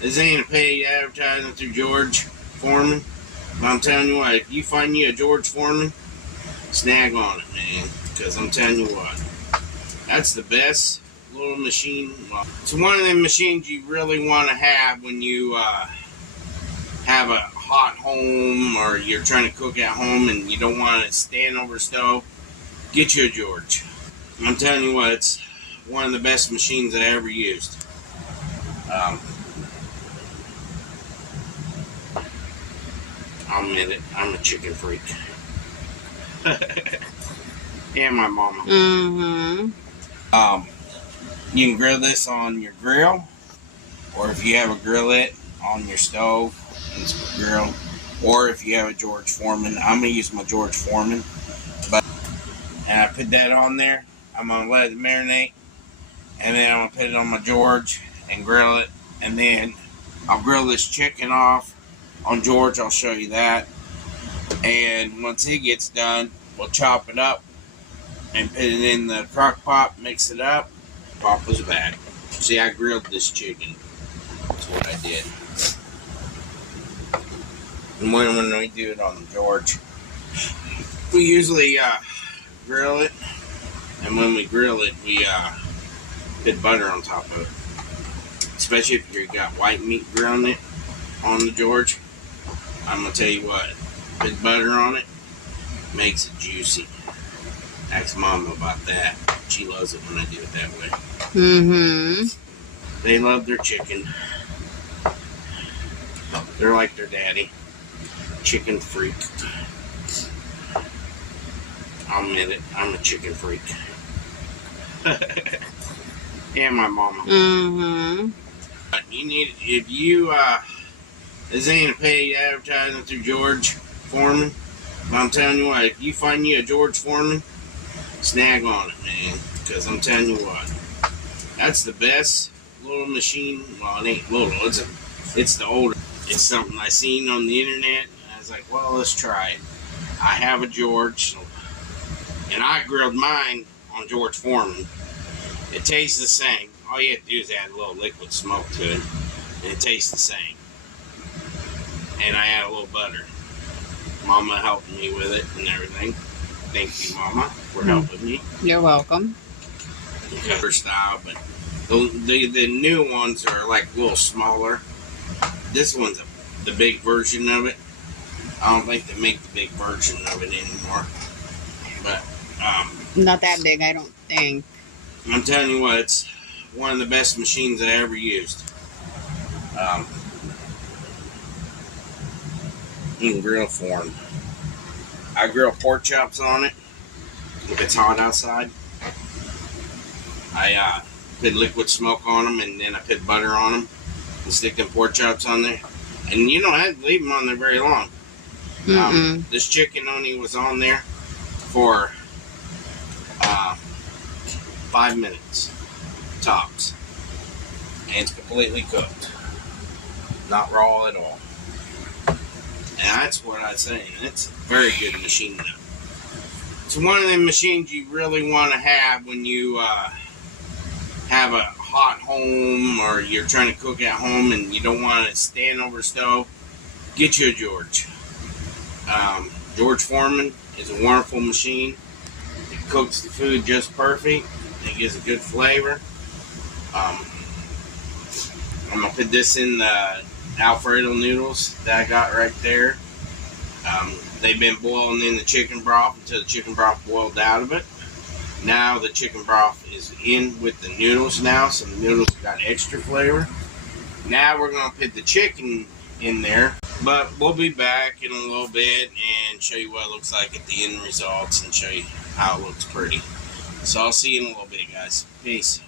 This ain't a paid advertising through George Foreman. But I'm telling you what, if you find you a George Foreman, snag on it, man. Because I'm telling you what, that's the best little machine. It's one of them machines you really want to have when you have a hot home or you're trying to cook at home and you don't want to stand over a stove. Get you a George. I'm telling you what, it's one of the best machines I ever used. I'll admit it, I'm a chicken freak. And my mama. You can grill this on your grill, or if you have a grillet on your stove, it's grill. Or if you have a George Foreman, I'm gonna use my George Foreman. And I put that on there. I'm gonna let it marinate, and then I'm gonna put it on my George and grill it, and then I'll grill this chicken off on George. I'll show you that. And once it gets done, we'll chop it up and put it in the crock pot, mix it up. Papa's back. See, I grilled this chicken. That's what I did. And when we do it on the George, we usually grill it. And when we grill it, we put butter on top of it. Especially if you got white meat grilling it on the George. I'm going to tell you what, put butter on it, makes it juicy. Ask Mama about that. She loves it when I do it that way. They love their chicken. They're like their daddy. Chicken freak. I'll admit it, I'm a chicken freak. And my mama. But you need, if you, this ain't a paid advertising through George Foreman. But I'm telling you what, if you find you a George Foreman, snag on it, man. Because I'm telling you what, that's the best little machine. Well, it ain't little, it's the older. It's something I seen on the internet, and I was like, well, let's try it. I have a George, so, and I grilled mine on George Foreman. It tastes the same. All you have to do is add a little liquid smoke to it, and it tastes the same. And I add a little butter. Mama helped me with it and everything. Thank you, Mama, for helping me. You're welcome. Her style, but the new ones are like a little smaller. This one's the big version of it. I don't think they make the big version of it anymore. But not that big, I don't think. I'm telling you what, it's one of the best machines I ever used. You can grill for them. I grill pork chops on it if it's hot outside. I put liquid smoke on them, and then I put butter on them and stick them pork chops on there. And you don't have to leave them on there very long. This chicken only was on there for 5 minutes tops, and it's completely cooked, not raw at all. And that's what I say. It's a very good machine. It's one of them machines you really want to have when you have a hot home or you're trying to cook at home and you don't want to stand over a stove. Get you a George. George Foreman is a wonderful machine. It cooks the food just perfect. It gives a good flavor. I'm going to put this in the Alfredo noodles that I got right there. They've been boiling in the chicken broth until the chicken broth boiled out of it. Now the chicken broth is in with the noodles now, so the noodles got extra flavor. Now we're going to put the chicken in there, but we'll be back in a little bit and show you what it looks like at the end results and show you how it looks pretty. So I'll see you in a little bit, guys. Peace.